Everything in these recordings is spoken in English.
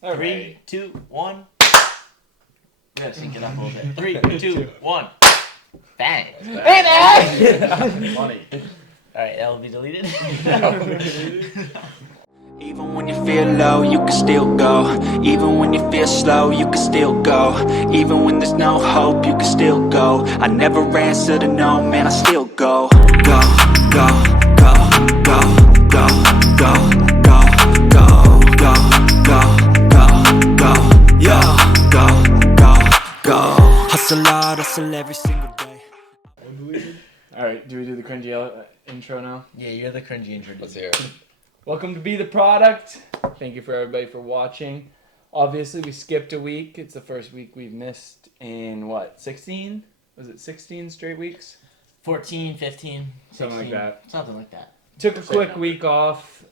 All 3, right. 2, 1. We gotta sync it up a little bit. 3, 2, 1. Bang. Funny. Alright, that will be deleted. Even when you feel low, you can still go. Even when you feel slow, you can still go. Even when there's no hope, you can still go. I never answer to no, man, I still go. Go, go, go, go, go, go, go, go, go, go, go, go, yo, go, go, go. Hustle hard, hustle every single day. All right, do we do the cringy intro now? Yeah, you're the cringy intro. Let's hear it. Welcome to Be the Product. Thank you for everybody for watching. Obviously, we skipped a week. It's the first week we've missed in, 16? Was it 16 straight weeks? 14, 15, 16. Something like that. Something like that. Took a quick week off.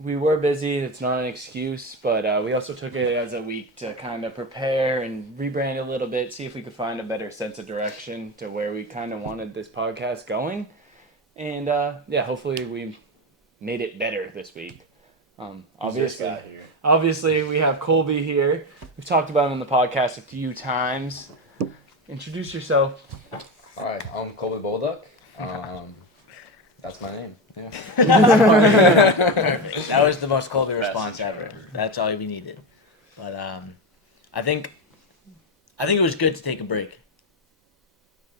We were busy. It's not an excuse, but we also took it as a week to kind of prepare and rebrand a little bit, see if we could find a better sense of direction to where we kind of wanted this podcast going. And, hopefully we made it better this week. Obviously, we have Colby here. We've talked about him in the podcast a few times. Introduce yourself. All right, I'm Colby Bolduck. That's my name. Yeah. Perfect. That was the most Colby response ever. That's all we needed. But I think it was good to take a break.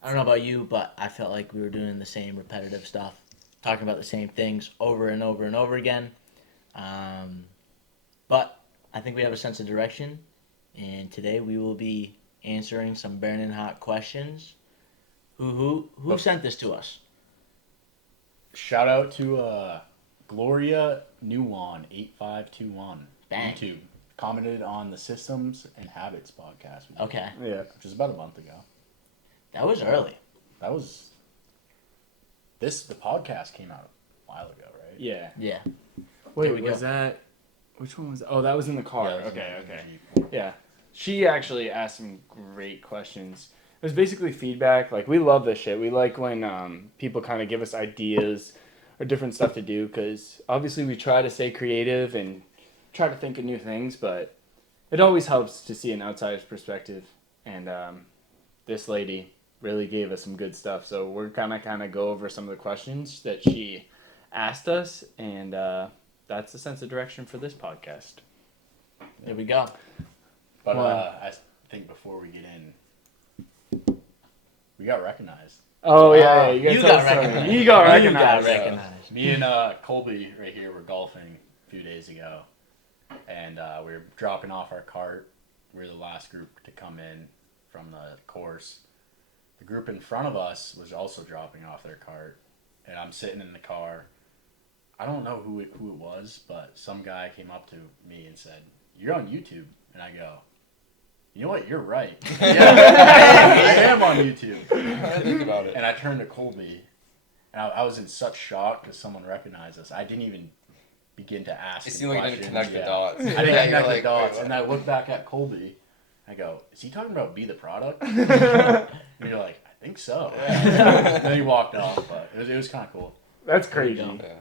I don't know about you, but I felt like we were doing the same repetitive stuff, talking about the same things over and over and over again. But I think we have a sense of direction, and today we will be answering some burning hot questions. Who sent this to us? Shout out to Gloria Nuwan 8521 Bang. YouTube. Commented on the Systems and Habits podcast. Okay, Yeah. Which is about a month ago. that was early. That was the podcast came out a while ago, right? Yeah. Yeah. Wait, we was go. that... Which one was that? Oh, that was in the car. Yeah, it was okay. in the Jeep. Yeah. She actually asked some great questions. It was basically feedback. Like, we love this shit. We like when people kind of give us ideas or different stuff to do, because obviously we try to stay creative and try to think of new things, but it always helps to see an outsider's perspective. And this lady really gave us some good stuff. So we're going to kind of go over some of the questions that she asked us, and that's the sense of direction for this podcast. There we go. But Well, I think before we get in, we got recognized. Oh, yeah. You, You gotta tell got the story. recognized. You got You recognized. got recognized. Me and Colby right here were golfing a few days ago, and we were dropping off our cart. We were the last group to come in from the course. The group in front of us was also dropping off their cart, and I'm sitting in the car. I don't know who it was, but some guy came up to me and said, "You're on YouTube," and I go, "You know what? You're right. Yeah, I am on YouTube." I think about it. And I turned to Colby, and I was in such shock because someone recognized us. I didn't even begin to ask. It seemed like you didn't connect the Yeah. dots. I didn't Yeah, connect you're the like, dots, wait, and I look back at Colby. I go, "Is he talking about Be the Product?" And you're like, "I think so." And then he walked off, but it was kind of cool. That's crazy. There you Yeah.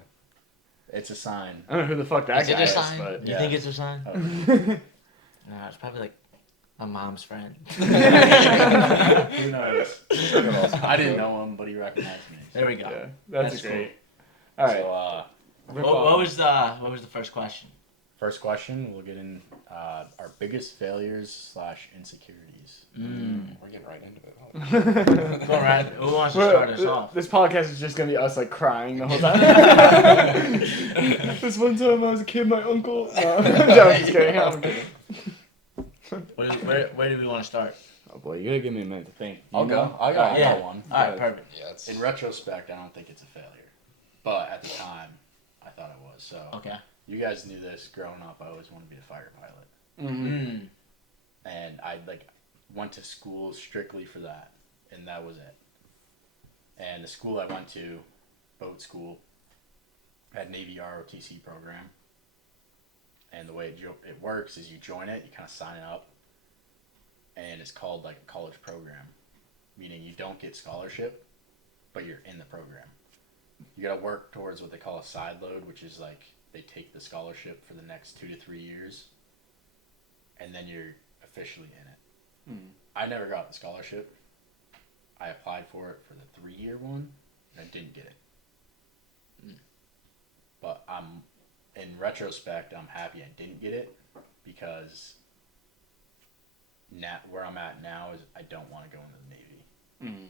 It's a sign. I don't know who the fuck that Is it guy a is, sign? but... You Yeah. think it's a sign? Oh. No, it's probably like my mom's friend. Who knows? I didn't know him, but he recognized me. There we go. Yeah, that's That's great. All right. So, What was the first question? first question, we'll get in our biggest failures / insecurities. We're getting right into it. Go right. Who wants to start us off? This podcast is just gonna be us like crying the whole time. This one time I was a kid, my uncle. No, I'm just kidding. I'm kidding. Where do we want to start? Oh boy, you gotta give me a minute to think. I'll go. I got Yeah. one. All right, perfect. Yeah, it's In retrospect, I don't think it's a failure. But at the time, I thought it was. So Okay. you guys knew this. Growing up, I always wanted to be a fighter pilot. Mm-hmm. And I went to school strictly for that. And that was it. And the school I went to, boat school, had Navy ROTC program. And the way it works is you join it, you kind of sign up, and it's called like a college program, meaning you don't get scholarship, but you're in the program. You got to work towards what they call a side load, which is like they take the scholarship for the next 2 to 3 years, and then you're officially in it. Mm. I never got the scholarship. I applied for it for the 3-year one, and I didn't get it. But in retrospect, I'm happy I didn't get it because now where I'm at now is I don't want to go into the Navy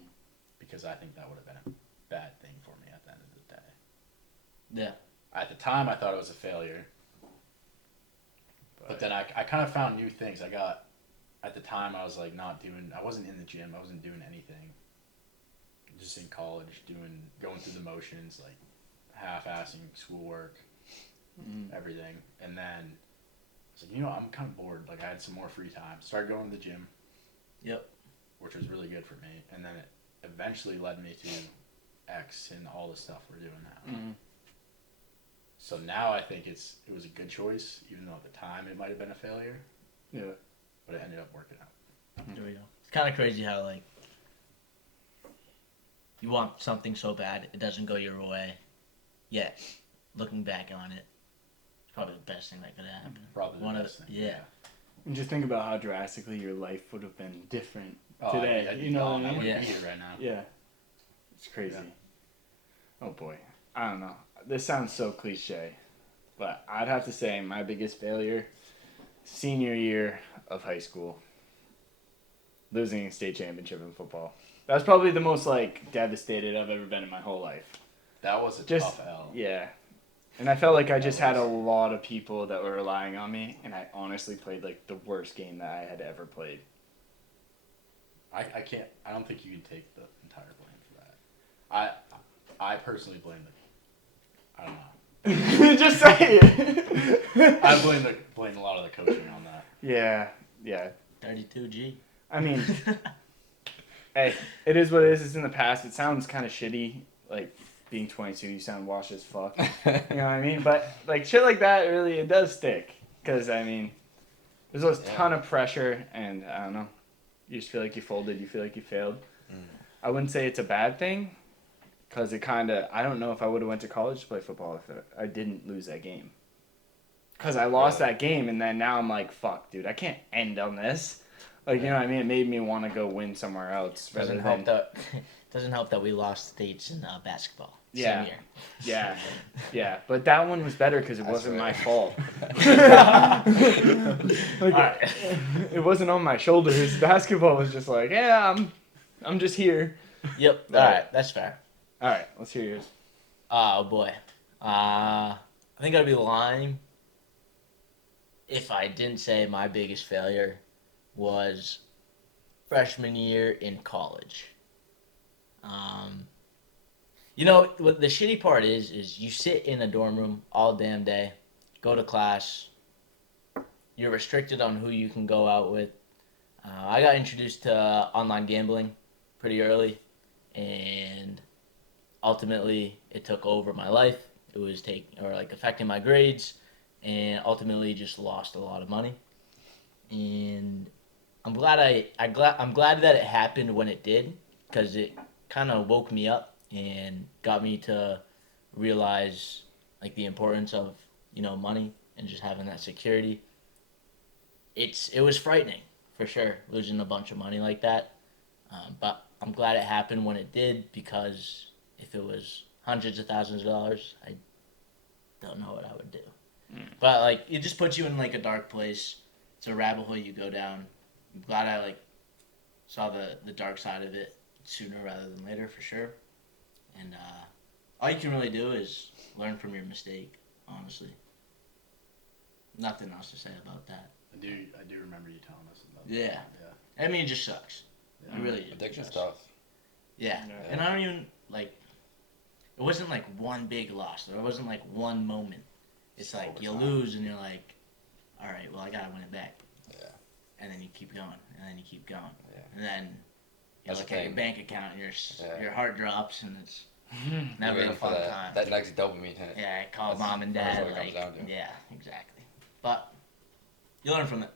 because I think that would have been a bad thing for me at the end of the day. Yeah. At the time, I thought it was a failure, but then I kind of found new things. At the time, I was like I wasn't in the gym, I wasn't doing anything. Just in college, going through the motions, like half-assing schoolwork, everything. And then I was like, I'm kind of bored. Like, I had some more free time. Started going to the gym. Yep. Which was really good for me. And then it eventually led me to X and all the stuff we're doing now. Mm-hmm. So now I think it was a good choice, even though at the time it might have been a failure. Yeah. But it ended up working out. There we go. It's kind of crazy how, like, you want something so bad, it doesn't go your way. Yet, looking back on it, it's probably the best thing that could happen. Probably the best thing. Yeah. And just think about how drastically your life would have been different today. I'd You know what I I mean? wouldn't Yeah. be here right now. Yeah. It's crazy. Yeah. Oh boy. I don't know. This sounds so cliche, but I'd have to say my biggest failure, senior year of high school, losing a state championship in football. That was probably the most, like, devastated I've ever been in my whole life. That was a tough L. Yeah. And I felt like I just had a lot of people that were relying on me, and I honestly played, like, the worst game that I had ever played. I don't think you can take the entire blame for that. I personally blame I don't know. Just say it. I blame a lot of the coaching on that. Yeah. 32G. I mean, hey, it is what it is. It's in the past. It sounds kind of shitty, like, being 22, you sound washed as fuck. You know what I mean? But, like, shit like that, really, it does stick. Because, I mean, there's a ton of pressure, and, I don't know, you just feel like you folded, you feel like you failed. I wouldn't say it's a bad thing, because it kind of, I don't know if I would have went to college to play football if I didn't lose that game. Because I lost that game, and then now I'm like, fuck, dude, I can't end on this. Like, you know what I mean? It made me want to go win somewhere else. Doesn't help that we lost states in basketball. Yeah. Same year. Yeah. But that one was better because it wasn't my fault. It wasn't on my shoulders. Basketball was just like, yeah, I'm just here. Yep. All right. That's fair. All right. Let's hear yours. Oh, boy. I think I'd be lying if I didn't say my biggest failure was freshman year in college. What the shitty part is you sit in a dorm room all damn day, go to class, you're restricted on who you can go out with. I got introduced to online gambling pretty early, and ultimately it took over my life. It was affecting my grades, and ultimately just lost a lot of money. And I'm glad that it happened when it did, because it kind of woke me up and got me to realize like the importance of money and just having that security. It was frightening for sure, losing a bunch of money like that, but I'm glad it happened when it did, because if it was hundreds of thousands of dollars, I don't know what I would do. But like, it just puts you in like a dark place. It's a rabbit hole you go down. I'm glad I like saw the dark side of it sooner rather than later, for sure. And all you can really do is learn from your mistake, honestly. Nothing else to say about that. I do remember you telling us about that. Yeah. I mean, it just sucks. Yeah. It really Addiction sucks. stuff. Yeah. And I don't even, like, it wasn't like one big loss. There wasn't like one moment. It's like you lose and you're like, all right, well, I got to win it back. Yeah. And then you keep going, and then you keep going. Yeah. And then you That's look the at your thing. bank account and your heart drops, and it's never Waiting a for fun time. that next dopamine hit. Yeah, I call That's mom and what dad. it comes down to. Yeah, exactly. But you learn from it.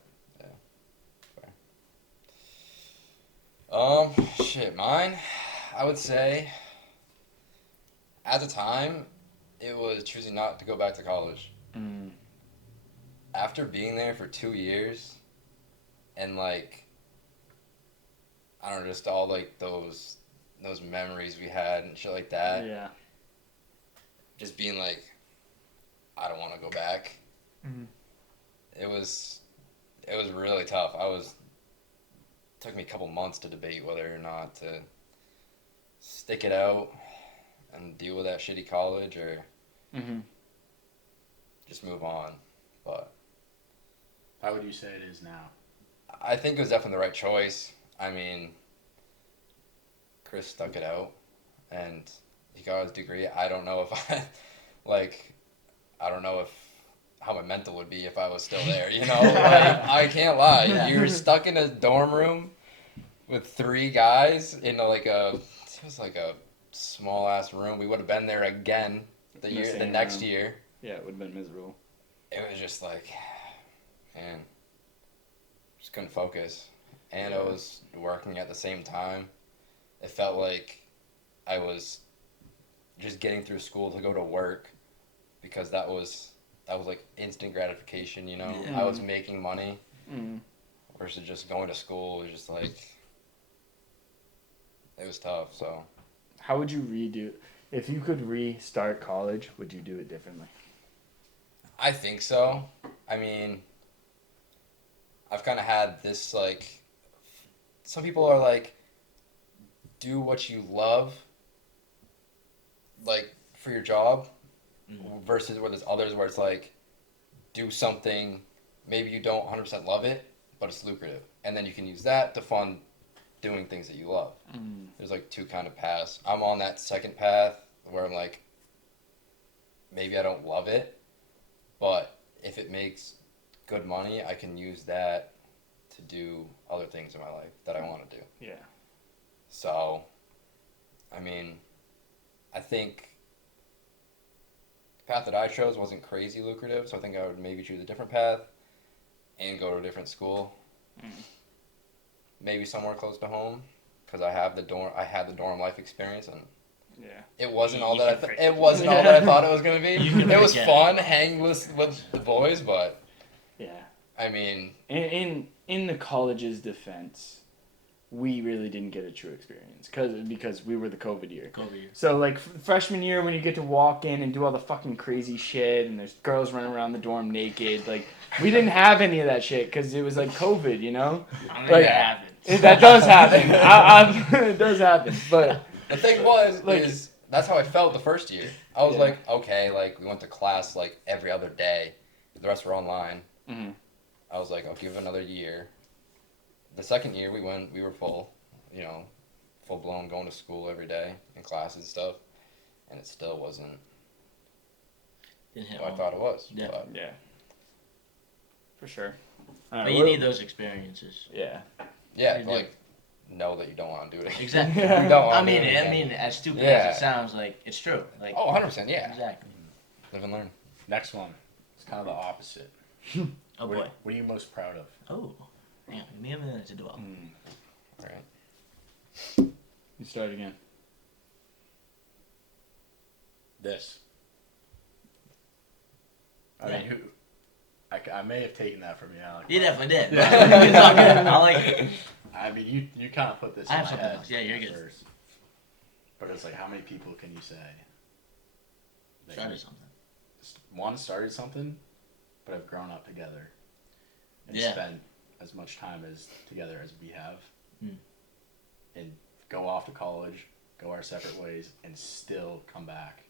Shit, mine, I would say, at the time, it was choosing not to go back to college. After being there for 2 years, and like I don't know, just all like those memories we had and shit like that. Yeah. Just being like, I don't want to go back. Mm-hmm. It was really tough. Took me a couple months to debate whether or not to stick it out and deal with that shitty college or just move on. But how would you say it is now? I think it was definitely the right choice. I mean, Chris stuck it out and he got his degree. I don't know if I don't know if how my mental would be if I was still there, you know? Like, I can't lie. Yeah. You're stuck in a dorm room with 3 guys in it was like a small ass room. We would have been there again the next year. Yeah, it would have been miserable. It was just like, man, just couldn't focus. And I was working at the same time. It felt like I was just getting through school to go to work because that was like instant gratification, you know? Yeah. I was making money Mm. versus just going to school. It was just like, it was tough, so. How would you redo if you could restart college? Would you do it differently? I think so. I mean, I've kind of had this, like, some people are like, do what you love, like, for your job, versus where there's others where it's like, do something, maybe you don't 100% love it, but it's lucrative. And then you can use that to fund doing things that you love. Mm. There's like 2 kind of paths. I'm on that second path where I'm like, maybe I don't love it, but if it makes good money, I can use that to do other things in my life that I want to do. Yeah. So, I mean, I think the path that I chose wasn't crazy lucrative, so I think I would maybe choose a different path and go to a different school. Maybe somewhere close to home, because I had the dorm life experience, and it wasn't all that I thought it was gonna be. It was fun hanging with the boys, but I mean, in the college's defense, we really didn't get a true experience because we were the COVID year. So like freshman year when you get to walk in and do all the fucking crazy shit and there's girls running around the dorm naked, like we didn't have any of that shit because it was like COVID, you know. Like that does happen. It does happen. But the thing is that's how I felt the first year. I was like, okay, like we went to class like every other day. The rest were online. Mm-hmm. I was like, I'll give it another year. The second year we were full blown going to school every day and classes and stuff, and it still wasn't what I thought it was. Yeah. But, yeah, for sure. But you need those experiences. Yeah. Yeah, You like know that you don't want to do it. Exactly. You don't want I to mean, do it again. as stupid as it sounds, like it's true. Like 100%, yeah. Exactly. Live and learn. Next one. It's kind of the opposite. Oh boy. What are you most proud of? Oh. Damn, give me a minute to dwell. All right. You start again. This. I mean, I may have taken that from you, Alec. You definitely did. It's all good. I like it. I mean, you kind of put this I in have my something head else. Yeah, you're good. first. But it's like, how many people can you say that Started something. one started something, but have grown up together and Yeah. spent as much time together as we have, and go off to college, go our separate ways, and still come back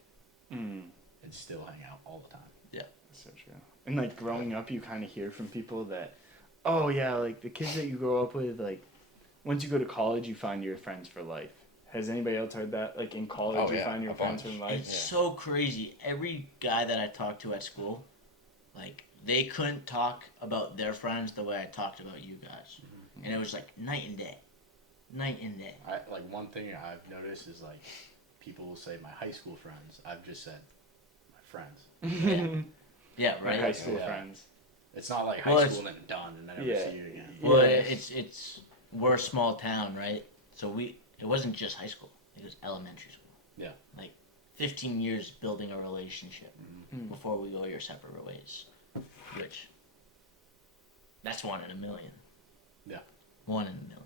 and still hang out all the time. Yeah. So true. And like growing up, you kind of hear from people that, oh yeah, like the kids that you grow up with, like once you go to college, you find your friends for life. Has anybody else heard that? Like in college, you find your friends for life. It's so crazy. Every guy that I talked to at school, like they couldn't talk about their friends the way I talked about you guys, and it was like night and day. Like one thing I've noticed is like people will say my high school friends. I've just said my friends. Yeah, right. My high school friends. It's not like high school and then done and I never see you again. Well, we're a small town, right? So it wasn't just high school. It was elementary school. Yeah. Like 15 years building a relationship before we go your separate ways, which that's one in a million. Yeah. 1 in a million.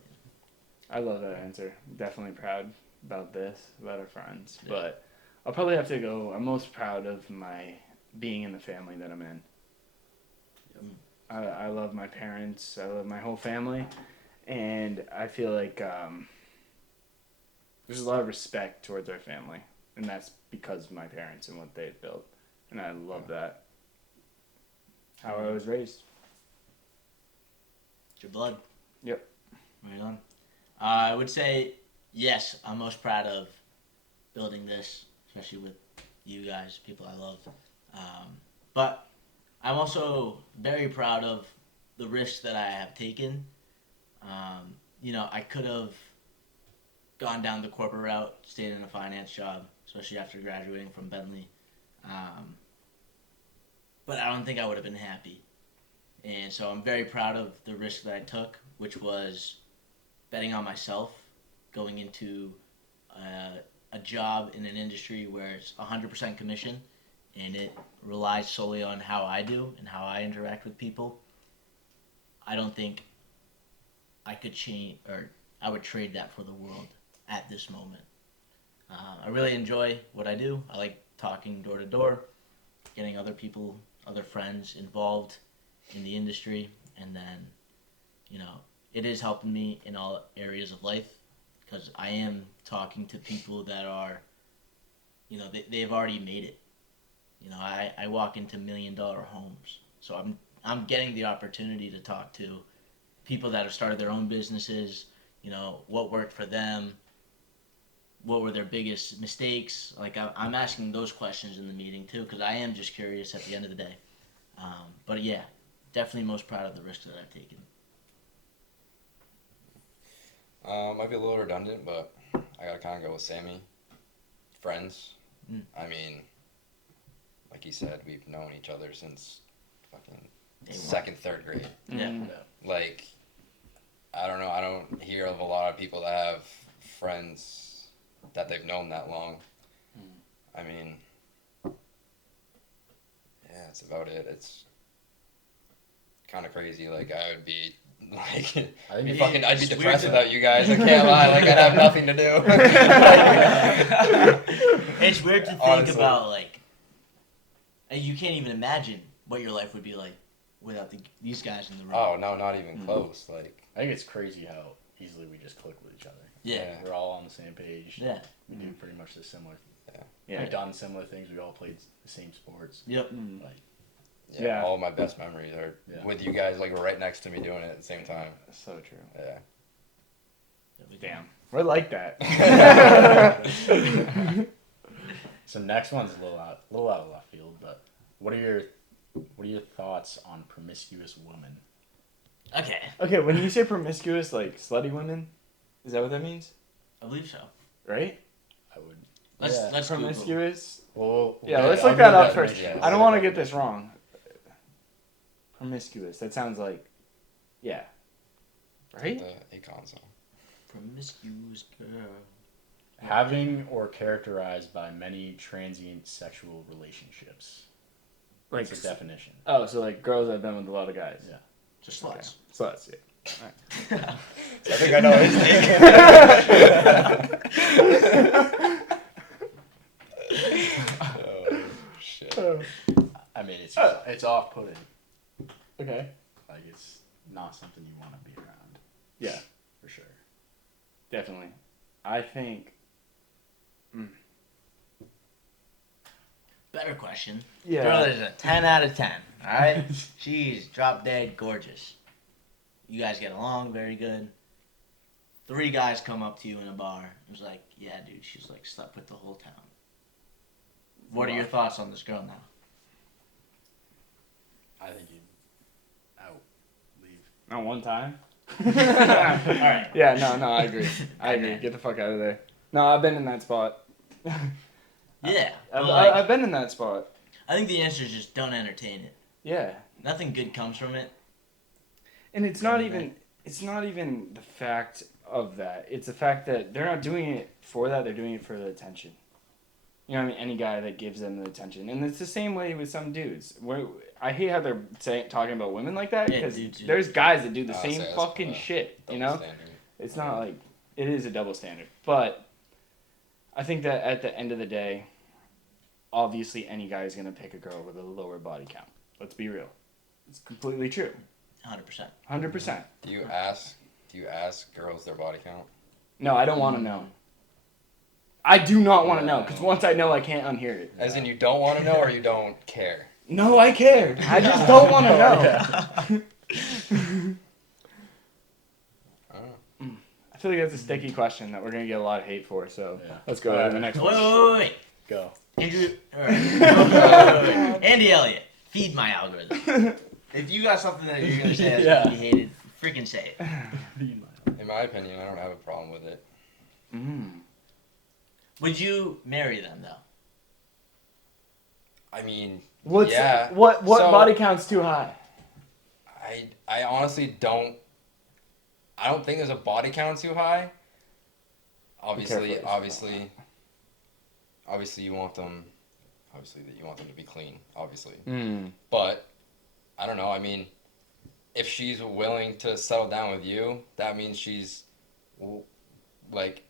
I love that answer. Definitely proud about this, about our friends. Yeah. But I'll probably have to go. I'm most proud of my being in the family that I'm in. I love my parents. I love my whole family, and I feel like there's a lot of respect towards our family, and that's because of my parents and what they've built, and I love that. How I was raised. It's your blood. Yep. Right on. I would say yes. I'm most proud of building this, especially with you guys, people I love. But I'm also very proud of the risks that I have taken. I could have gone down the corporate route, stayed in a finance job, especially after graduating from Bentley. But I don't think I would have been happy. And so I'm very proud of the risk that I took, which was betting on myself, going into a job in an industry where it's 100% commission and it relies solely on how I do and how I interact with people. I don't think I could change, or I would trade that for the world at this moment. I really enjoy what I do. I like talking door to door, getting other people, other friends involved in the industry, and then, it is helping me in all areas of life because I am talking to people that are, they've already made it. I walk into $1 million homes, so I'm getting the opportunity to talk to people that have started their own businesses. What worked for them, what were their biggest mistakes. Like I'm asking those questions in the meeting too, because I am just curious at the end of the day. But yeah, definitely most proud of the risks that I've taken. Might be a little redundant, but I gotta kind of go with Sammy. Friends. I mean, like he said, we've known each other since fucking second, third grade. Yeah. Like, I don't know. I don't hear of a lot of people that have friends that they've known that long. I mean, yeah, that's about it. It's kind of crazy. Like, I would be like, I'd be depressed without you guys. I can't lie. Like, I'd have nothing to do. It's weird to think Honestly. about, like, you can't even imagine what your life would be like without these guys in the room. Oh no, not even close. Like, I think it's crazy how easily we just click with each other. Yeah. We're all on the same page. Yeah. We do pretty much the similar. Yeah. We've done similar things. We all played the same sports. Yep. Like, Yeah. all my best memories are with you guys, like, right next to me doing it at the same time. So true. Yeah. Damn. We're like that. So next one's a little out of left field, but what are your thoughts on promiscuous women? Okay. Okay, when you say promiscuous, like slutty women, is that what that means? I believe so. Right? I would. Let's Google. Promiscuous. Well, Yeah, let's I'll look that do up first. yeah. I don't want to get this wrong. Promiscuous. That sounds like, yeah. Right? The Akon song. Promiscuous girl. Having or characterized by many transient sexual relationships. Like That's the definition. Oh, so like girls that have been with a lot of guys. Yeah. Just sluts. Sluts, yeah. Alright. I think I know his take. Oh, shit. I mean, it's off-putting. Okay. Like, it's not something you want to be around. Yeah, For sure. definitely. I think. Better question. Yeah. Girl is a 10 out of 10. All right? She's drop dead gorgeous. You guys get along very good. 3 guys come up to you in a bar. It was like, yeah, dude, she's like slept with the whole town. What are your thoughts on this girl now? I think you leave. Not one time. All right. Yeah, no, I agree. I agree. Okay. Get the fuck out of there. No, I've been in that spot. Yeah. I've been in that spot. I think the answer is just don't entertain it. Yeah. Nothing good comes from it. And it's not even the fact of that. It's the fact that they're not doing it for that. They're doing it for the attention. You know what I mean? Any guy that gives them the attention. And it's the same way with some dudes. I hate how they're talking about women like that, Yeah, because dudes, there's guys that do the I'll same say that's fucking kinda shit, you double know? standard. It's not like, it is a double standard. But I think that at the end of the day, obviously any guy is going to pick a girl with a lower body count. Let's be real. It's completely true. 100%. 100%. Do you ask girls their body count? No, I don't want to know. I do not want to know, because once I know, I can't unhear it. As in, you don't want to know, or you don't care? No, I care. I just don't want to know. I feel like that's a sticky question that we're going to get a lot of hate for, so let's go to the next one. Wait. Go. Andrew, wait. Andy Elliott, feed my algorithm. If you got something that you're going to say that's going to be hated, freaking say it. In my opinion, I don't have a problem with it. Would you marry them, though? I mean, What So- body count's too high? I honestly don't. I don't think there's a body count too high. Obviously, you want them. Obviously, that you want them to be clean. Obviously, but I don't know. I mean, if she's willing to settle down with you, that means she's like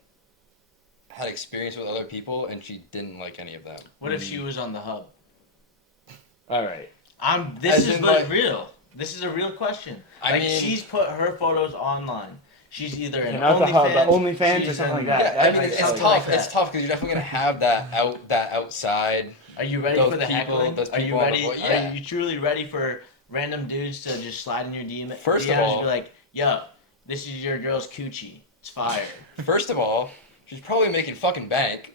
had experience with other people and she didn't like any of them. What if she was on the hub? All right. This is real. This is a real question. I mean, she's put her photos online. She's either in Not the hub, the OnlyFans, OnlyFans or something like that. Yeah, I mean, it's tough. Like It's tough because you're definitely gonna have that outside. Are you ready Those for the people- heckling? those Are you people on the ready? boat, yeah. Are you truly ready for random dudes to just slide in your DM? First of DMs all- and be like, "Yo, this is your girl's coochie. It's fire." First of all, she's probably making fucking bank.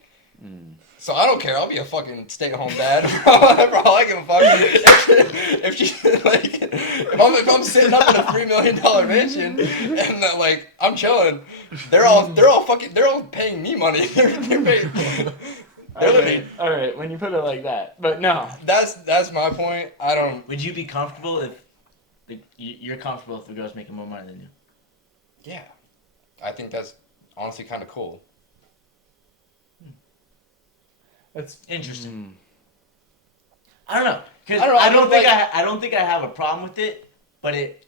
So I don't care. I'll be a fucking stay-at-home dad for all I give a fuck. If she like, if I'm sitting up in a $3 million mansion and like I'm chilling, they're all paying me money. All right, when you put it like that. But no. That's my point. I don't. Would you be comfortable if you're comfortable if the girl's making more money than you? Yeah, I think that's honestly kind of cool. That's Interesting. I don't know, because I don't know, I I don't mean, think like- I don't think I have a problem with it, but it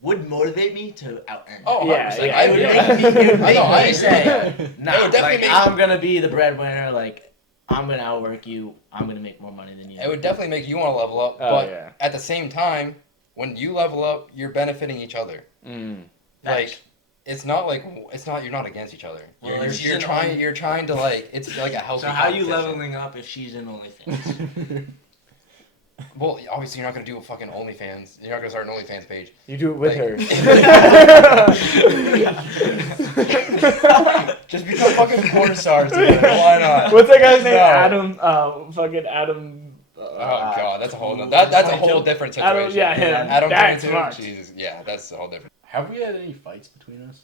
would motivate me to out earn. Oh, Yeah, 100%. yeah, It would yeah. make me I agree. say, nah, It would definitely like, make- I'm gonna be the breadwinner. Like, I'm gonna outwork you. I'm gonna make more money than you. It would definitely make you want to level up, Oh, but yeah. at the same time, when you level up, you're benefiting each other. Like, you're not against each other. Well, if she's You're in trying to like, it's like a healthy. So how are you competition. leveling up if she's in OnlyFans? Well, obviously you're not gonna do a fucking OnlyFans. You're not gonna start an OnlyFans page. You do it with Like- her. Just become fucking porn stars. Together. Why not? What's that guy's name? No. Adam. Fucking Adam. Oh god, that's a whole that's a whole different situation. Adam, yeah, him. Adam That's 22, much. Jesus, yeah, that's a whole different. Have we had any fights between us?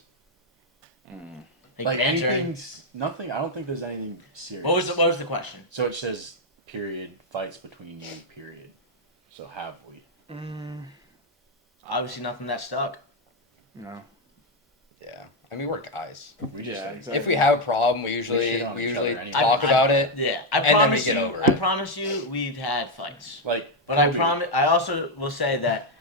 Like banter. anything's nothing. I don't think there's anything serious. What was the question? So it says period fights between you period. So have we? Obviously, nothing that stuck. No. Yeah, I mean we're guys. We just Yeah, say, exactly. If we have a problem, we shit usually on each other anyway. talk about it. Yeah, And then we promise get you. over I it. promise you, we've had fights. like, But I Kobe. promise. I also will say that.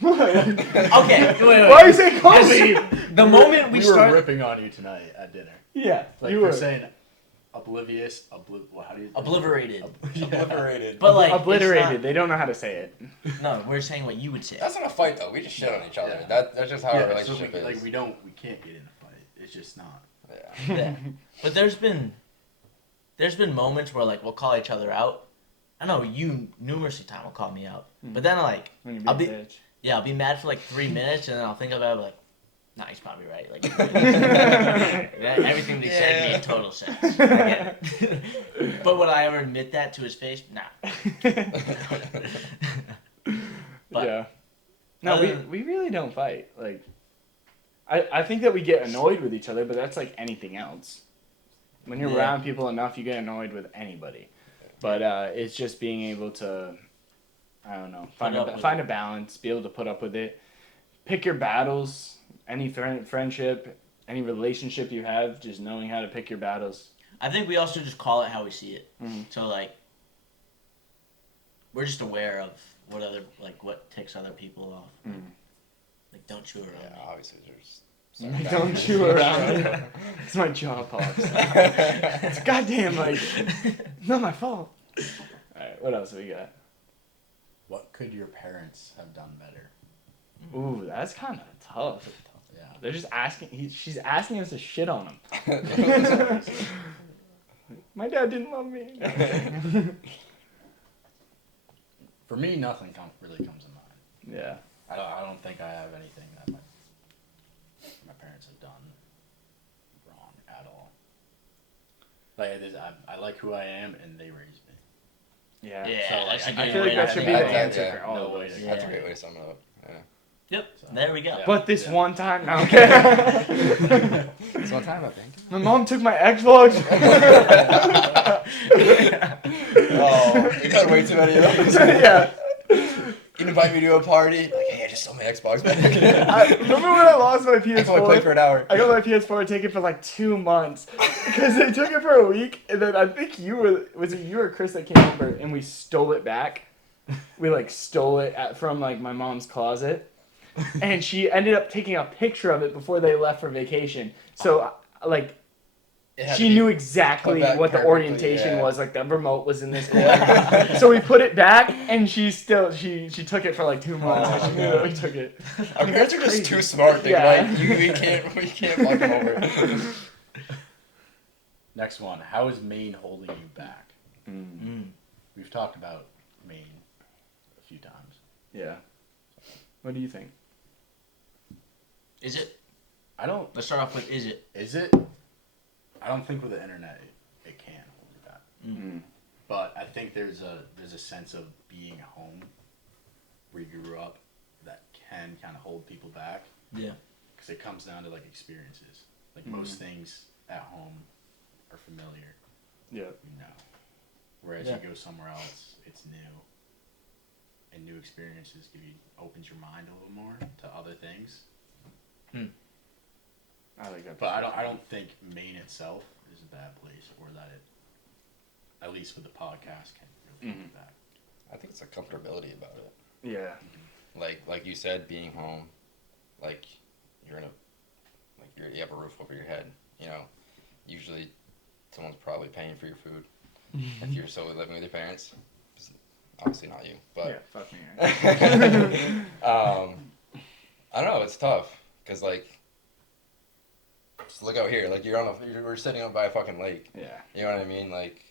Why Okay, wait. are you saying Kobe? The moment we We were start ripping on you tonight at dinner. Yeah, Like you for were. saying oblivious. Well, how do you? obliterated, Obliterated. but like it's Obliterated. They don't know how to say it. not- no, we're saying what you would say. That's not a fight though. We just shit on each other. Yeah. That's just how our Yeah, so relationship we, is. like we can't get in a fight. It's just not. Yeah. Yeah. But there's been moments where like we'll call each other out. I know you numerous times will call me out, but then like When you I'll be be a bitch. I'll be mad for like 3 minutes and then I'll think about it like, nah, he's probably right. Like everything that he said made total sense. I get it. But would I ever admit that to his face? Nah. But yeah. No, other than- we really don't fight. Like, I think that we get annoyed with each other, but that's like anything else. When you're Yeah. around people enough, you get annoyed with anybody. But it's just being able to, I don't know, find a balance, be able to put up with it, pick your battles. Any friendship, any relationship you have, just knowing how to pick your battles. I think we also just call it how we see it. Mm. So like, we're just aware of what ticks other people off. Mm. Like, don't chew around me. Obviously there's. Don't chew around. It's my jaw pops. It's goddamn like, not my fault. All right, what else we got? What could your parents have done better? Ooh, that's kind of tough. Yeah. They're just asking. She's asking us to shit on him. My dad didn't love me. For me, nothing really comes to mind. Yeah. I don't think I have anything that my parents have done wrong at all. Like I like who I am, and they raised me. Yeah. Yeah, So, like, that's a I I good feel way like that to should think be the about it. answer Yeah. for all No of way us. to- That's a great way to sum it up. Yeah. Yep, So, there we go. yeah. But this Yeah. one time, no. Okay. That's what time I think. My mom took my Xbox. Oh, you got way too many of those. Yeah. You invite me to a party. Like, hey, I just sold my Xbox back. Remember when I lost my I can only play for PS4? an hour. I got my PS4 taken for like 2 months because they took it for a week, and then I think you or Chris that came over, and we stole it back. We like stole it from like my mom's closet, and she ended up taking a picture of it before they left for vacation. So like. It had She to be knew put exactly back what the perfectly, orientation yeah. was. Like the remote was in this corner, so we put it back, and she took it for like 2 months. Oh, and she knew God. that we took it. Our parents are just Crazy. too smart. They're Yeah. like, we can't fuck them over. Next one. How is Maine holding you back? Mm. We've talked about Maine a few times. Yeah. What do you think? Is it? I don't. Let's start off with is it? Is it? I don't think with the internet it can hold you back. Mm. But I think there's a sense of being home where you grew up that can kind of hold people back. Yeah. Because it comes down to like experiences. Like most things at home are familiar. Yeah. You know. Whereas Yeah. you go somewhere else, it's new. And new experiences opens your mind a little more to other things. I like that. But I don't think Maine itself is a bad place, or that it, at least with the podcast, can really hold you back. I think it's a comfortability about it. Yeah. Like you said, being home, like you have a roof over your head. You know, usually someone's probably paying for your food if you're solely living with your parents. Obviously not you, but Yeah. Fuck me. I don't know. It's tough because like, just look out here. Like we're sitting up by a fucking lake. Yeah. You know what I mean? Like,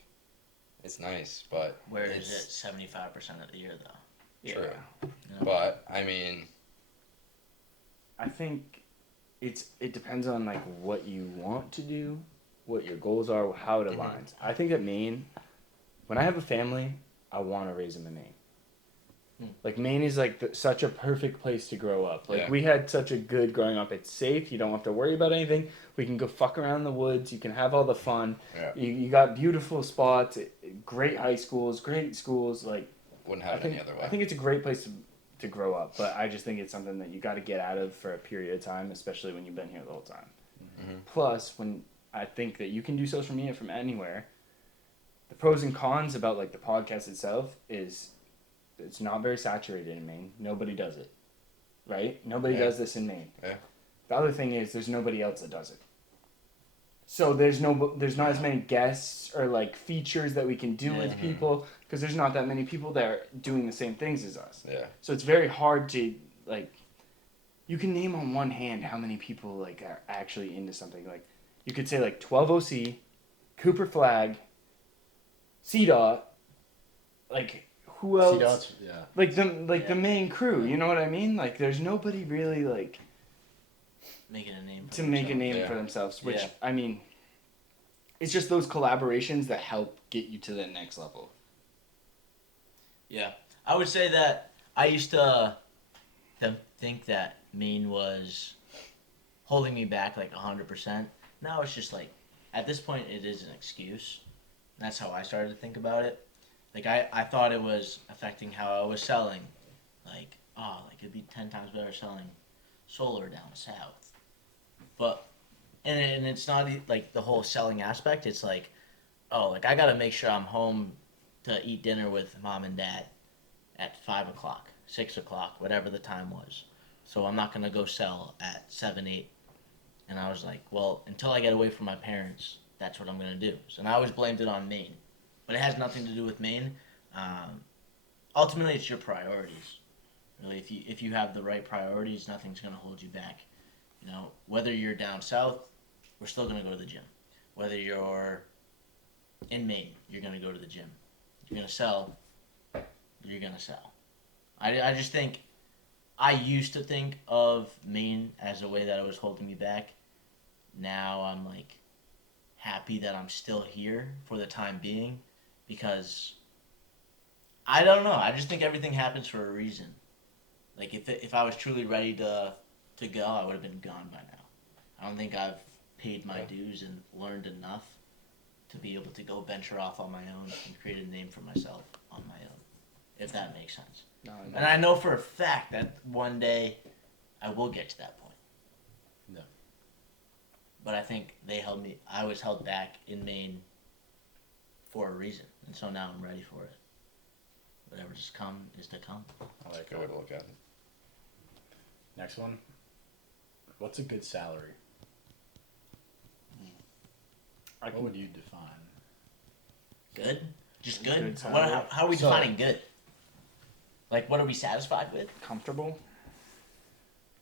it's nice, but Where it's is it 75% of the year though? true. Yeah. You know? But I mean, I think it depends on like what you want to do, what your goals are, how it aligns. I think that Maine, when I have a family, I want to raise them in Maine. Like Maine is like such a perfect place to grow up. Like Yeah. we had such a good growing up. It's safe. You don't have to worry about anything. We can go fuck around in the woods. You can have all the fun. Yeah. You got beautiful spots, great high schools, great schools. Like wouldn't have it any other way. I think it's a great place to grow up. But I just think it's something that you got to get out of for a period of time, especially when you've been here the whole time. Mm-hmm. Plus, when I think that you can do social media from anywhere, the pros and cons about like the podcast itself is it's not very saturated in Maine. Nobody does it, right? Nobody does this in Maine. Yeah. The other thing is there's nobody else that does it. So there's not as many guests or like features that we can do with people because there's not that many people that are doing the same things as us. Yeah. So it's very hard to like. You can name on one hand how many people like are actually into something. Like you could say like 12 OC, Cooper Flag, CDOT, like who else? CDOT's, yeah. Like the main crew. You know what I mean? Like there's nobody really like Making a name for to make a name Yeah. for themselves. Which Yeah. I mean, it's just those collaborations that help get you to the next level. Yeah. I would say that I used to think that Maine was holding me back like 100%. Now it's just like, at this point, it is an excuse. That's how I started to think about it. Like, I thought it was affecting how I was selling. Like, it'd be 10 times better selling solar down south. But, and it's not like the whole selling aspect. It's like, like I gotta make sure I'm home to eat dinner with mom and dad at 5 o'clock, 6 o'clock, whatever the time was. So I'm not gonna go sell at 7, 8. And I was like, well, until I get away from my parents, that's what I'm gonna do. So and I always blamed it on Maine, but it has nothing to do with Maine. Um, Ultimately, it's your priorities. Really, if you have the right priorities, nothing's gonna hold you back. Whether you're down south, we're still gonna go to the gym. Whether you're in Maine, you're gonna go to the gym. You're gonna sell, you're gonna sell. I just think I used to think of Maine as a way that it was holding me back. Now I'm like happy that I'm still here for the time being because I don't know. I just think everything happens for a reason. Like if I was truly ready to go, I would have been gone by now. I don't think I've paid my dues and learned enough to be able to go venture off on my own and create a name for myself on my own, if that makes sense. No, And I know for a fact that one day I will get to that point. No. But I think I was held back in Maine for a reason. And so now I'm ready for it. Whatever's to come is to come. I like Good way to look at it. Next one. What's a good salary? What would you define? Good? Just good? Good salary. How are we defining good? Like, what are we satisfied with? Comfortable?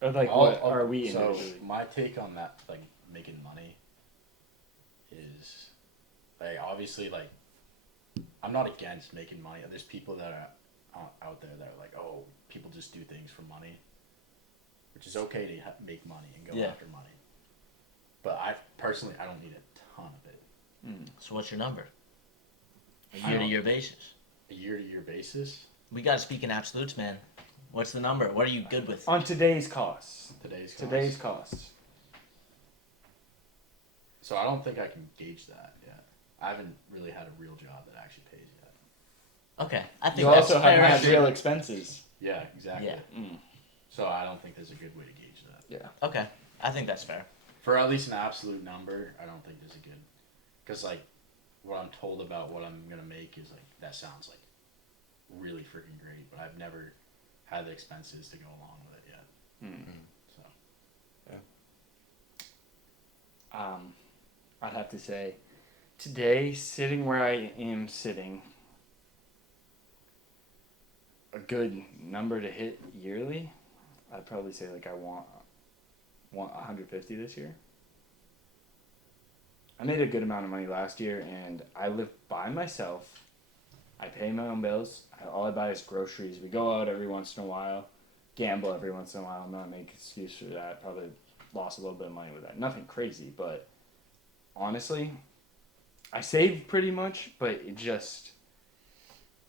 Or like, All- what are we So individually? my take on that, like making money, is like obviously like I'm not against making money. There's people that are out there that are like, oh, people just do things for money, which is okay to make money and go after money. But I personally, I don't need a ton of it. So what's your number? A year-to-year basis. A year-to-year basis. We gotta speak in absolutes, man. What's the number? What are you good with? On today's costs. Today's costs. So I don't think I can gauge that yet. I haven't really had a real job that actually pays yet. Okay, I think You that's also fair. have had real expenses. Yeah, exactly. Yeah. So I don't think there's a good way to gauge that. Yeah. Okay, I think that's fair. For at least an absolute number, I don't think there's a good, because like what I'm told about what I'm gonna make is like that sounds like really freaking great, but I've never had the expenses to go along with it yet. So I'd have to say, today, sitting where I am sitting, a good number to hit yearly, I'd probably say like I want 150 this year. I made a good amount of money last year, and I live by myself. I pay my own bills. All I buy is groceries. We go out every once in a while, gamble every once in a while. I'm not making an excuse for that. Probably lost a little bit of money with that. Nothing crazy, but honestly, I save pretty much, but it just...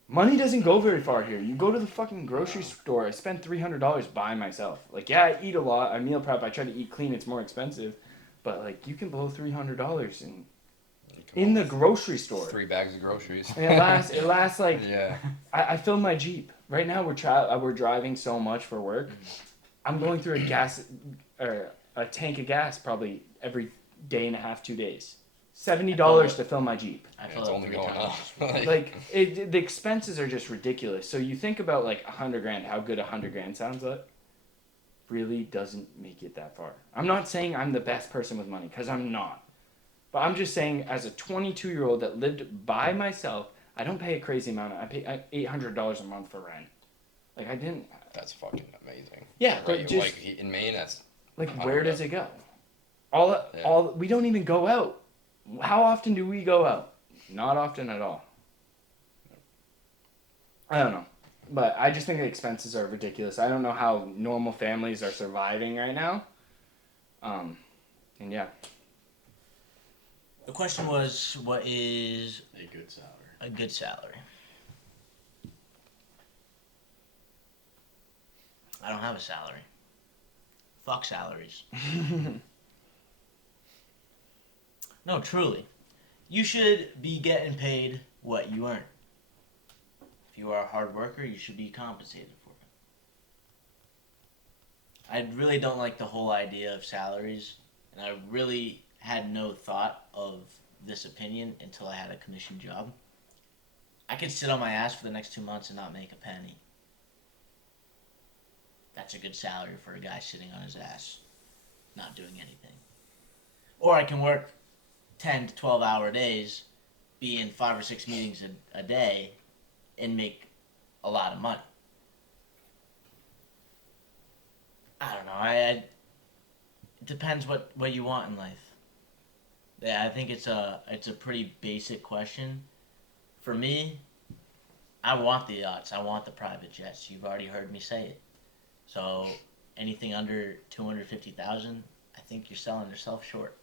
Money doesn't go very far here. You go to the fucking grocery store, I spend $300 by myself. Like, yeah, I eat a lot. I meal prep. I try to eat clean. It's more expensive. But, like, you can blow $300 in the grocery store. 3 bags of groceries. And it lasts like... Yeah. I filled my Jeep. Right now, we're driving so much for work. I'm going through a tank of gas probably every day and a half, 2 days. $70 to fill my Jeep. I Yeah, feel it's like only 3 going times. up. The expenses are just ridiculous. So you think about like $100,000, how good $100,000 sounds like. Really doesn't make it that far. I'm not saying I'm the best person with money, because I'm not. But I'm just saying, as a 22-year-old that lived by myself, I don't pay a crazy amount. I pay $800 a month for rent. Like, I didn't... That's fucking amazing. Yeah, but Right, just... like in Maine, that's... Like, where does it go? All we don't even go out. How often do we go out? Not often at all. I don't know. But I just think the expenses are ridiculous. I don't know how normal families are surviving right now. And yeah. The question was, what is a good salary. a good salary? I don't have a salary. Fuck salaries. No, truly. You should be getting paid what you earn. If you are a hard worker, you should be compensated for it. I really don't like the whole idea of salaries, and I really had no thought of this opinion until I had a commission job. I could sit on my ass for the next 2 months and not make a penny. That's a good salary for a guy sitting on his ass, not doing anything. Or I can work 10 to 12 hour days, be in 5 or 6 meetings a day, and make a lot of money. I don't know. It depends what you want in life. Yeah, I think it's a pretty basic question. For me, I want the yachts. I want the private jets. You've already heard me say it. So anything under 250,000, I think you're selling yourself short.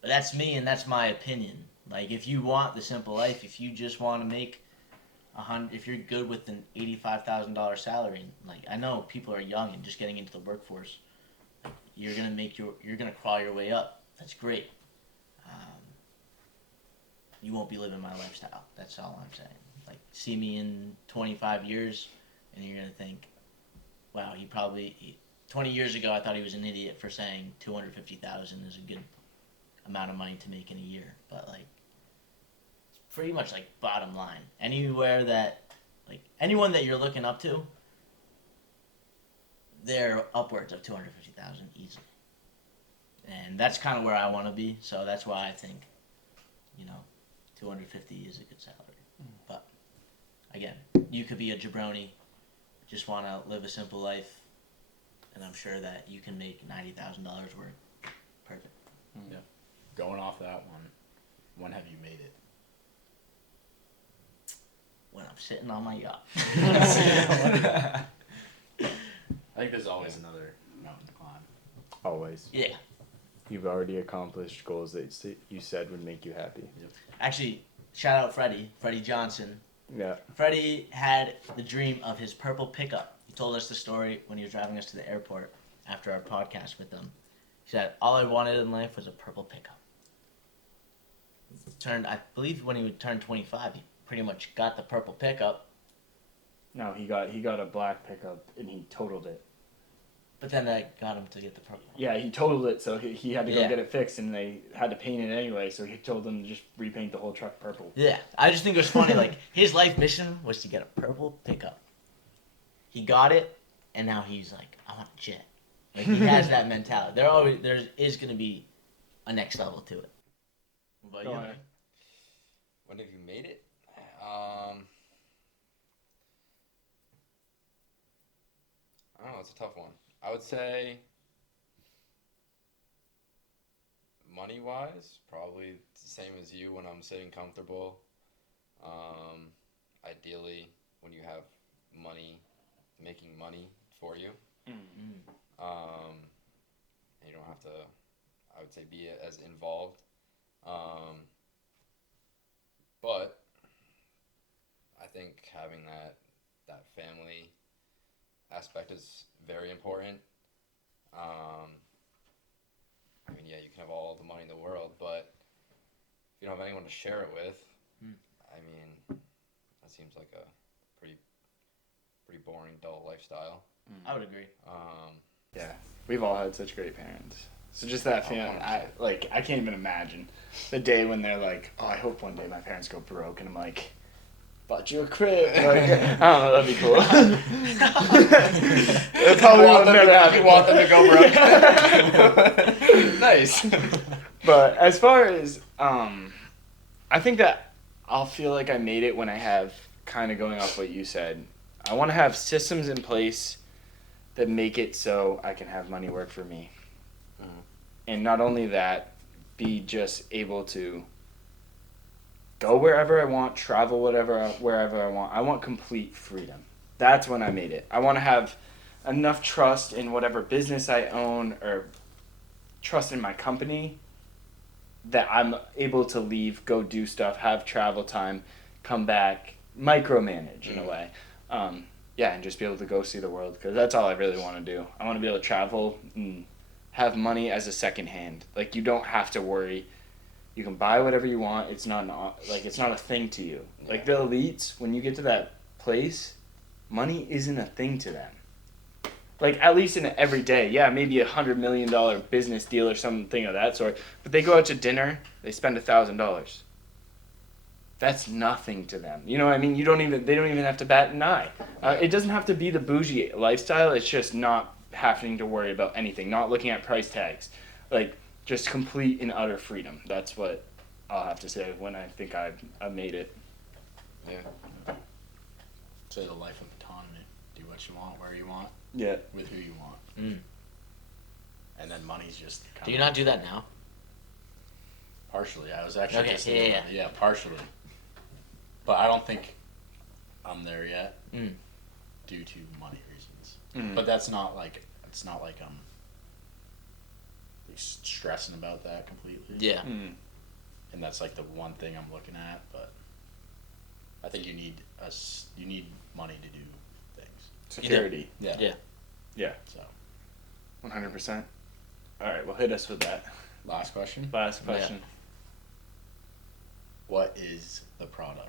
But that's me, and that's my opinion. Like, if you want the simple life, if you just want to make if you're good with an $85,000 salary, like, I know people are young and just getting into the workforce, you're gonna crawl your way up. That's great. You won't be living my lifestyle. That's all I'm saying. Like, see me in 25 years, and you're gonna think, wow, 20 years ago, I thought he was an idiot for saying 250,000 is a good amount of money to make in a year. But, like, it's pretty much, like, bottom line. Anywhere that, like, anyone that you're looking up to, they're upwards of 250,000 easily. And that's kind of where I want to be. So that's why I think, 250 is a good salary. But, again, you could be a jabroni, just want to live a simple life, and I'm sure that you can make $90,000 work. Perfect. Yeah. Going off that one, when have you made it? When I'm sitting on my yacht. I think there's always another mountain to climb. Always. Yeah. You've already accomplished goals that you said would make you happy. Yep. Actually, shout out Freddie Johnson. Yeah. Freddie had the dream of his purple pickup. He told us the story when he was driving us to the airport after our podcast with them. He said, all I wanted in life was a purple pickup. I believe when he would turn 25, he pretty much got the purple pickup. No, he got a black pickup and he totaled it. But then that got him to get the purple. Yeah, he totaled it, so he had to go get it fixed, and they had to paint it anyway, so he told them to just repaint the whole truck purple. Yeah, I just think it was funny, like, his life mission was to get a purple pickup. He got it, and now he's like, I want a jet. Like, he has that mentality. There is going to be a next level to it. But Go you? on. When have you made it? I don't know. It's a tough one. I would say money-wise, probably it's the same as you when I'm sitting comfortable. Ideally, when you have money, making money for you. Mm-hmm. You don't have to, I would say, be as involved. But I think having that family aspect is very important. I mean, yeah, you can have all the money in the world, but if you don't have anyone to share it with, I mean, that seems like a pretty boring, dull lifestyle. I would agree. Yeah, we've all had such great parents. So just that feeling, I can't even imagine the day when they're like, oh, I hope one day my parents go broke, and I'm like, bought you a crib. Like, I don't know, that'd be cool. It probably will never happen. You want them to go broke? Nice. But as far as, I think that I'll feel like I made it when I have, kind of going off what you said, I want to have systems in place that make it so I can have money work for me. And not only that, be just able to go wherever I want, travel wherever I want. I want complete freedom. That's when I made it. I want to have enough trust in whatever business I own or trust in my company that I'm able to leave, go do stuff, have travel time, come back, micromanage in a way. And just be able to go see the world, because that's all I really want to do. I want to be able to travel and have money as a second hand. Like, you don't have to worry. You can buy whatever you want. It's not it's not a thing to you. Yeah. Like, the elites, when you get to that place, money isn't a thing to them. Like, at least in an everyday, yeah, maybe $100 million business deal or something of that sort. But they go out to dinner, they spend $1,000. That's nothing to them. You know what I mean? They don't even have to bat an eye. It doesn't have to be the bougie lifestyle. It's just not having to worry about anything, not looking at price tags. Like, just complete and utter freedom. That's what I'll have to say when I think I've made it. Yeah. Say the life of autonomy. Do what you want, where you want, Yeah. with who you want. And then money's just kind Do you not do that now? Partially. I was actually Okay, just yeah. partially. But I don't think I'm there yet due to money reasons. But it's not like I'm stressing about that completely. Yeah. And that's like the one thing I'm looking at, but I think you need money to do things. Security. Yeah. Yeah. Yeah. So 100%. All right, well, hit us with that. last question. Last question. Yeah. What is the product?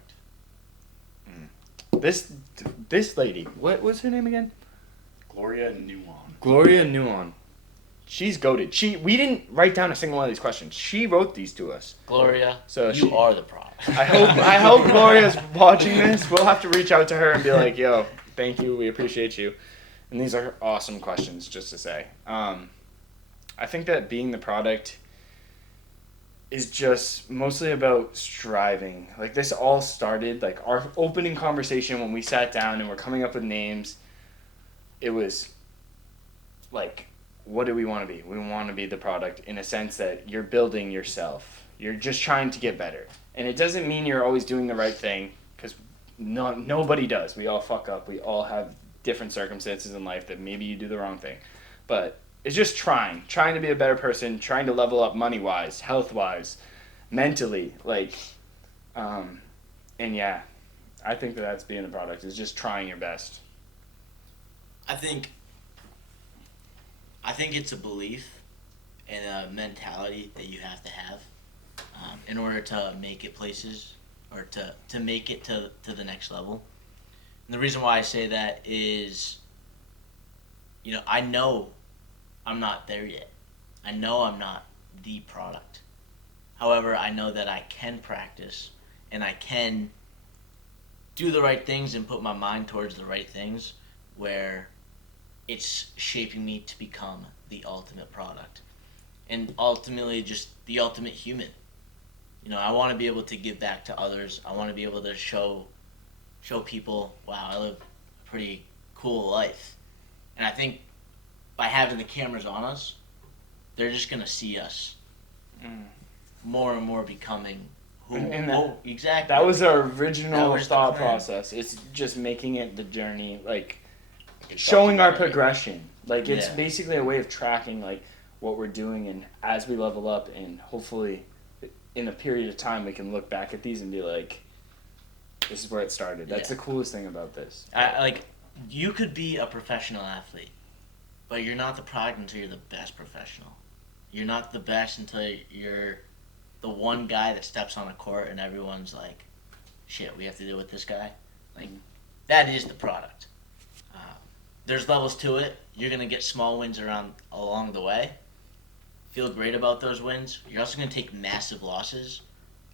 This lady, what was her name again? Gloria Nuon. Gloria Nuon. She's goated. We didn't write down a single one of these questions. She wrote these to us. Gloria, So you are the product. I hope Gloria's watching this. We'll have to reach out to her and be like, yo, thank you. We appreciate you. And these are awesome questions, just to say. I think that being the product is just mostly about striving. Like, this all started, like, our opening conversation when we sat down and we're coming up with names. It was like, what do we want to be? We want to be the product in a sense that you're building yourself. You're just trying to get better. And it doesn't mean you're always doing the right thing, because nobody does. We all fuck up. We all have different circumstances in life that maybe you do the wrong thing. But it's just trying to be a better person, trying to level up money-wise, health-wise, mentally. Like, and yeah, I think that's being the product, is just trying your best. I think it's a belief and a mentality that you have to have in order to make it places, or to make it to the next level. And the reason why I say that is, I know I'm not there yet. I know I'm not the product. However, I know that I can practice and I can do the right things and put my mind towards the right things, where it's shaping me to become the ultimate product, and ultimately just the ultimate human. I want to be able to give back to others. I want to be able to show people, wow, I live a pretty cool life. And I think by having the cameras on us, they're just going to see us more and more becoming who. Exactly. That was our original was the thought plan. process. It's just making it the journey, like showing our progression. Like, it's basically a way of tracking, like, what we're doing, and as we level up, and hopefully in a period of time we can look back at these and be like, this is where it started. That's the coolest thing about this. You could be a professional athlete, but you're not the product until you're the best professional. You're not the best until you're the one guy that steps on a court and everyone's like, shit, we have to deal with this guy. Like, that is the product. There's levels to it. You're going to get small wins along the way. Feel great about those wins. You're also going to take massive losses.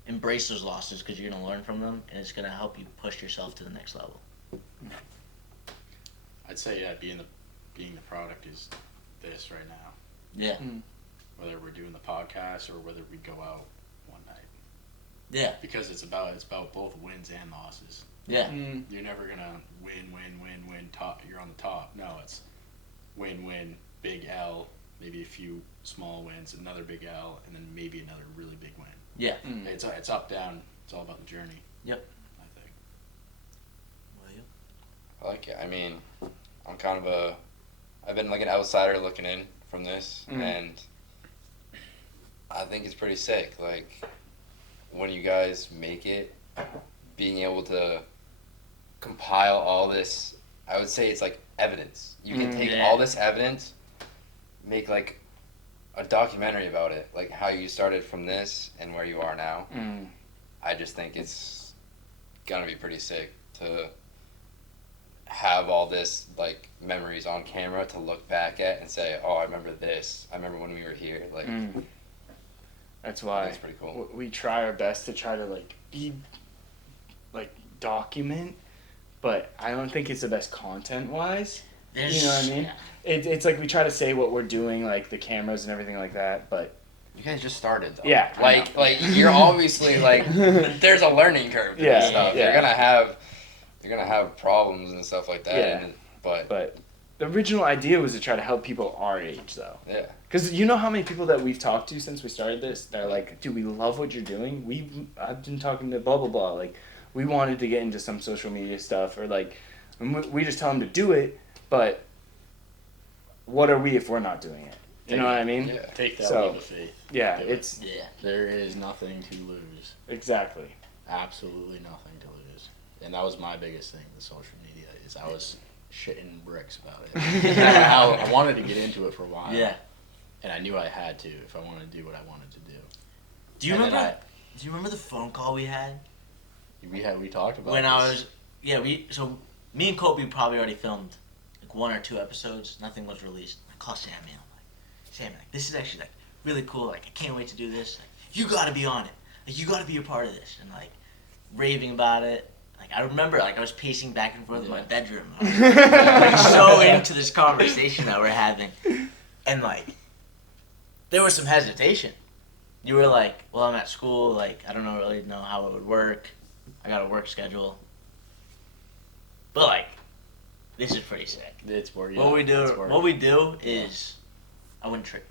Embrace those losses, because you're going to learn from them, and it's going to help you push yourself to the next level. I'd say, being the product is this right now. Yeah. Whether we're doing the podcast or whether we go out one night. Yeah. Because it's about both wins and losses. Yeah. You're never gonna win. Top. You're on the top. No, it's win, big L, maybe a few small wins, another big L, and then maybe another really big win. Yeah. It's up, down. It's all about the journey. Yep. I think. William? I like it. I mean, I've been like an outsider looking in from this, and I think it's pretty sick. Like, when you guys make it, being able to compile all this, I would say it's like evidence. You can take all this evidence, make like a documentary about it, like how you started from this and where you are now. I just think it's gonna be pretty sick to have all this like memories on camera to look back at and say, oh, I remember this. I remember when we were here. Like, that's why that's pretty cool. We try our best to try to like be like document, but I don't think it's the best content wise. You know what I mean? It's like we try to say what we're doing, like the cameras and everything like that, but you guys just started though. Yeah, like you're obviously like there's a learning curve to this stuff. Yeah. You're gonna have problems and stuff like that. Yeah. But the original idea was to try to help people our age though. Yeah. Because you know how many people that we've talked to since we started this, they're like, dude, we love what you're doing. I've been talking to blah blah blah. Like, we wanted to get into some social media stuff, or like, we just tell them to do it, but what are we if we're not doing it? You know what I mean? Yeah. Take that So, leap of faith. Yeah, Do it. it's There is nothing to lose. exactly. Absolutely nothing to lose. And that was my biggest thing with social media is I was shitting bricks about it. I wanted to get into it for a while. Yeah. And I knew I had to if I wanted to do what I wanted to do. Do you remember the phone call we had? We talked about When this. so me and Kobe probably already filmed like 1 or 2 episodes. Nothing was released. I call Sammy. I'm like, Sammy, like, this is actually like really cool. Like, I can't wait to do this. Like, you got to be on it. Like, you got to be a part of this. And like raving about it. Like, I remember like I was pacing back and forth in my bedroom. I was like, so into this conversation that we're having, and like there was some hesitation. You were like, well, I'm at school. Like, I don't really know how it would work. I got a work schedule. But like, this is pretty sick. It's work. What we do is, I wouldn't trade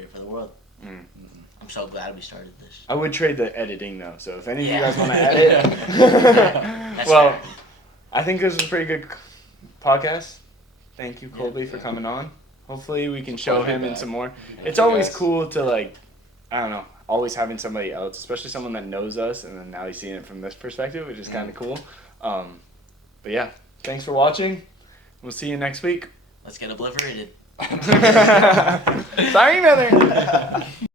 it for the world. Mm. I'm so glad we started this. I would trade the editing though. So if any of you Yeah. guys want to edit, That's well, fair. I think this was a pretty good podcast. Thank you, Yeah. Colby, for coming on. Hopefully we can show Pleasure him in back. some more. Thank It's you, always guys. cool to like, I don't know, always having somebody else, especially someone that knows us, and then now he's seeing it from this perspective, which is kind of cool. But yeah, thanks for watching. We'll see you next week. Let's get obliterated. Sorry, brother.